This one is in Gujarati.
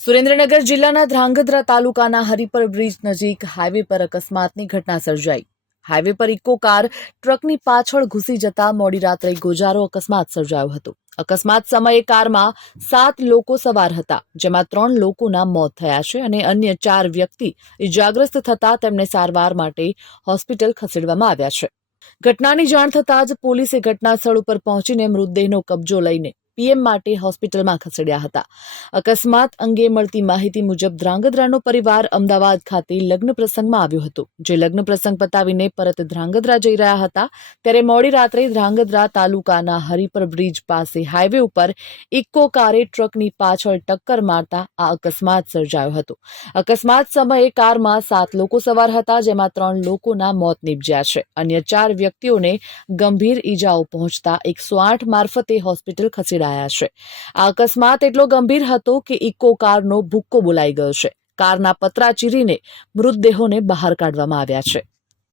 સુરેન્દ્રનગર જિલ્લાના ધ્રાંગધ્રા તાલુકાના હરિપર બ્રિજ નજીક હાઈવે પર અકસ્માતની ઘટના સર્જાઈ। હાઈવે પર ઇકો કાર ટ્રકની પાછળ ઘૂસી જતા મોડી રાત્રે ગોજારો અકસ્માત સર્જાયો હતો। અકસ્માત સમયે કારમાં 7 લોકો સવાર હતા, જેમાં 3 લોકોના મોત થયા છે અને અન્ય 4 વ્યક્તિ ઇજાગ્રસ્ત થતા તેમને સારવાર માટે હોસ્પિટલ ખસેડવામાં આવ્યા છે। ઘટનાની જાણ થતાં જ પોલીસે ઘટના સ્થળ ઉપર પહોંચીને મૃતદેહનો કબજો લઈને પીએમ માટે હોસ્પિટલમાં ખસેડ્યા હતા। અકસ્માત અંગે મળતી માહિતી મુજબ ધ્રાંગધ્રાનો પરિવાર અમદાવાદ ખાતે લગ્ન પ્રસંગમાં આવ્યો હતો, જે લગ્ન પ્રસંગ પતાવીને પરત ધ્રાંગધ્રા જઈ રહ્યા હતા ત્યારે મોડી રાત્રે ધ્રાંગધ્રા તાલુકાના હરિપર બ્રિજ પાસે હાઈવે ઉપર ઇકો કારે ટ્રકની પાછળ ટક્કર મારતા આ અકસ્માત સર્જાયો હતો। અકસ્માત સમયે કારમાં 7 લોકો સવાર હતા, જેમાં 3 લોકોના મોત નીપજ્યા છે। અન્ય 4 વ્યક્તિઓને ગંભીર ઈજાઓ પહોંચતા 108 મારફતે હોસ્પિટલ ખસેડાયા છે। આ અકસ્માત એટલો ગંભીર હતો કે ઇકો કારનો ભૂક્કો બોલાઈ ગયો છે। કારના પતરા ચીરીને મૃતદેહોને બહાર કાઢવામાં આવ્યા છે।